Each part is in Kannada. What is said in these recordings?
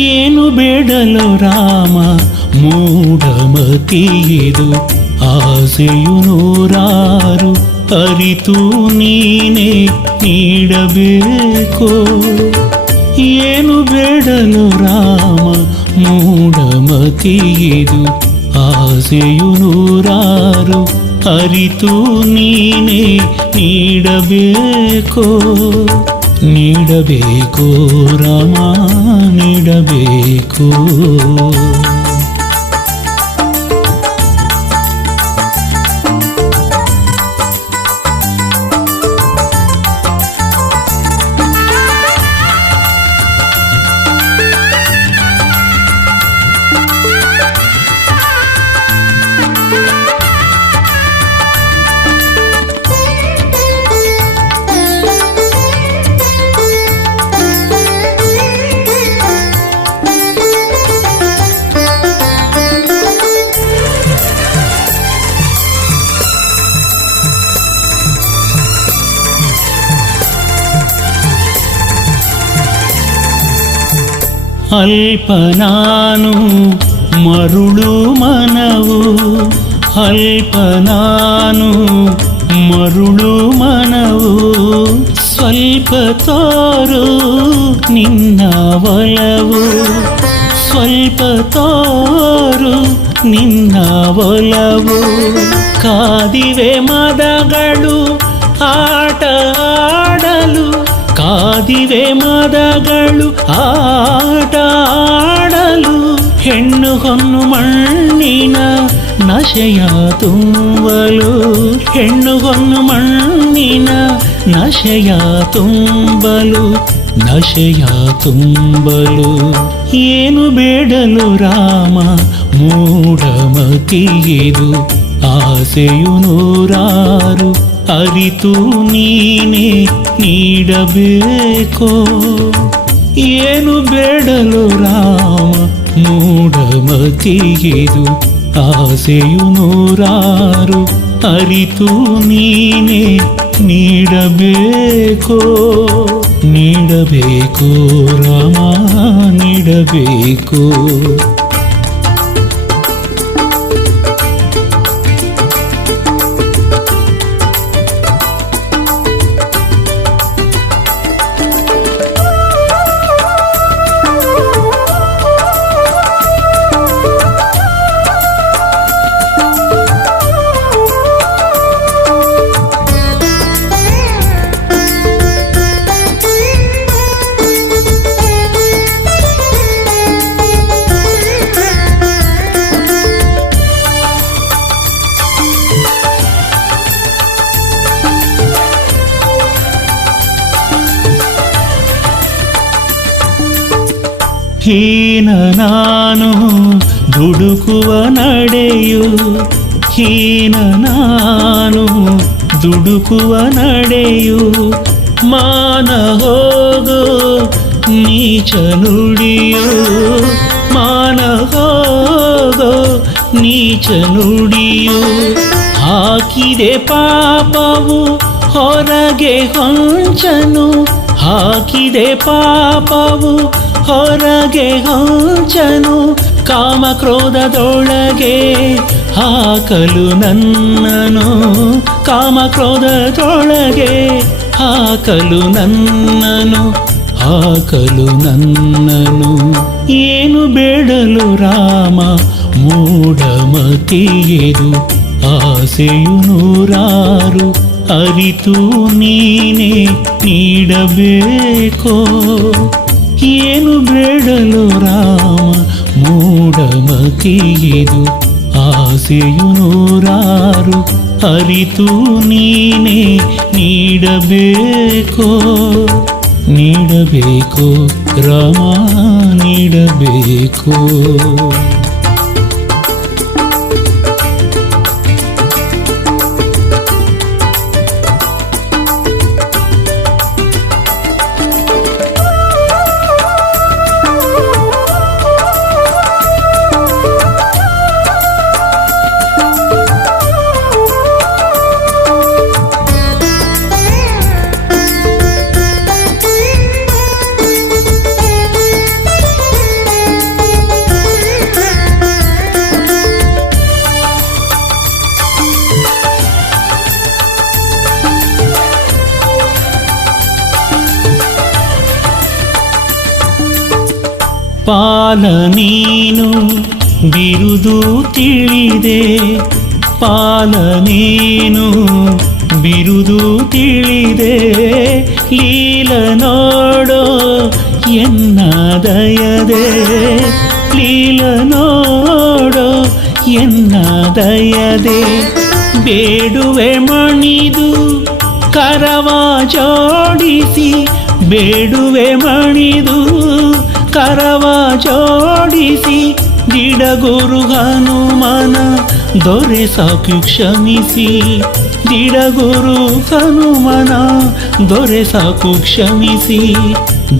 ಏನು ಬೇಡಲು ರಾಮ ಮೂಢಮತಿಯಿದು ಆಸೆಯು ನೂರಾರು ಅರಿತು ನೀನೇ ನೀಡಬೇಕು. ಏನು ಬೇಡಲು ರಾಮ ಮೂಢಮತಿಯಿದು ಆಸೆಯು ನೂರಾರು ಅರಿತು ನೀನೇ ನೀಡಬೇಕು. ನೀಡಬೇಕು ರಾಮ ನೀಡಬೇಕು. ಅಲ್ಪ ನಾನು ಮರುಳು ಮನವು, ಅಲ್ಪ ನಾನು ಮರುಳು ಮನವು, ಸ್ವಲ್ಪ ತೋರು ನಿನ್ನ ಒಲವು, ಸ್ವಲ್ಪ ತೋರು ನಿನ್ನ ಒಲವು. ಕಾದಿವೆ ಮದಗಳು ಆಟ ಆಡಲು, ಕಾದಿವೆ ಮದಗಳು ಆಟ ಆಡಲು. ಹೆಣ್ಣು ಹೊನ್ನು ಮಣ್ಣಿನ ನಶೆಯ ತುಂಬಲು, ಹೆಣ್ಣು ಹೊನ್ನು ಮಣ್ಣಿನ ನಶೆಯ ತುಂಬಲು, ನಶೆಯ ತುಂಬಲು. ಏನು ಬೇಡಲು ರಾಮ ಮೂಢಮತಿಯಿದು ಆಸೆಯು ನೂರಾರು ಅರಿತು ನೀನೇ ನೀಡಬೇಕು. ಏನು ಬೇಡಲು ರಾಮ ಮೂಢಮತಿಯಿದು ಆಸೆಯು ನೂರಾರು ಅರಿತು ನೀನೇ ನೀಡಬೇಕು. ನೀಡಬೇಕು ರಾಮ ನೀಡಬೇಕು. ಹೀನ ನಾನು ದುಡುಕುವ ನಡೆಯು, ಹೀನ ನಾನು ದುಡುಕುವ ನಡೆಯು. ಮಾನ ಹೋಗೋ ನೀಚ ನುಡಿಯು, ಮಾನ ಹೋಗೋ ನೀಚ ನುಡಿಯು. ಹಾಕಿದೆ ಪಾಪವು ಹೊರಗೆ ಹೊಂಚನು, ಹಾಕಿದೆ ಪಾಪವು ಹೊರಗೆ ಹೊಂಚನು. ಕಾಮಕ್ರೋಧದೊಳಗೆ ಹಾಕಲು ನನ್ನನು, ಕಾಮಕ್ರೋಧದೊಳಗೆ ಹಾಕಲು ನನ್ನನು, ಹಾಕಲು ನನ್ನನು. ಏನು ಬೇಡಲು ರಾಮ ಮೂಢಮತಿಯಿದು ಆಸೆಯು ನೂರಾರು ಅರಿತು ನೀನೇ ನೀಡಬೇಕೋ ಏನು ಬೇಡಲು ರಾಮ ಮೂಢಮತಿಯಿದು ಆಸೆಯು ನೂರಾರು ಅರಿತು ನೀನೇ ನೀಡಬೇಕೋ ನೀಡಬೇಕೋ ರಾಮ ನೀಡಬೇಕೋ ಪಾಲ ನೀನು ಬಿರುದು ತಿಳಿದೆ ಪಾಲ ನೀನು ಬಿರುದು ತಿಳಿದೆ ಲೀಲ ನೋಡೋ ಎನ್ನ ದಯದೆ ಲೀಲ ನೋಡೋ ಎನ್ನ ದಯದೆ ಬೇಡುವೆ ಮಣಿದು ಕರವ ಜೋಡಿಸಿ ಬೇಡುವೆ ಮಣಿದು ಕರವ ಜೋಡಿಸಿ ದಿಡಗುರು ಹನುಮನ ದೊರೆ ಸಾಕು ಕ್ಷಮಿಸಿ ದಿಡಗುರು ಹನುಮನ ದೊರೆ ಸಾಕು ಕ್ಷಮಿಸಿ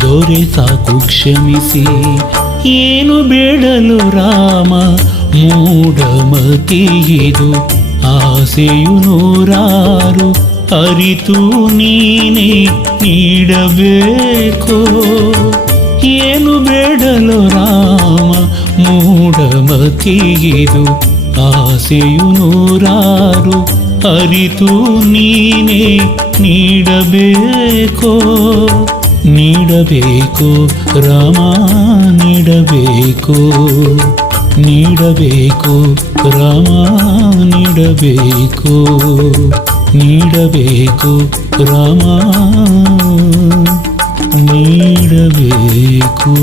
ದೊರೆ ಸಾಕು ಕ್ಷಮಿಸಿ ಏನು ಬೇಡಲು ರಾಮ ಮೂಢಮತಿಯಿದು ಆಸೆಯು ನೂರಾರು ಅರಿತು ನೀನೇ ನೀಡಬೇಕೋ ಏನು ಬೇಡಲು ರಾಮ ಮೂಢಮತಿಯಿದು ಆಸೆಯು ನೂರಾರು ಅರಿತು ನೀನೇ ನೀಡಬೇಕೋ ನೀಡಬೇಕೋ ರಾಮ ನೀಡಬೇಕೋ ನೀಡಬೇಕೋ ರಾಮ ನೀಡಬೇಕೋ ನೀಡಬೇಕೋ ರಾಮ ನೀಡಬೇಕು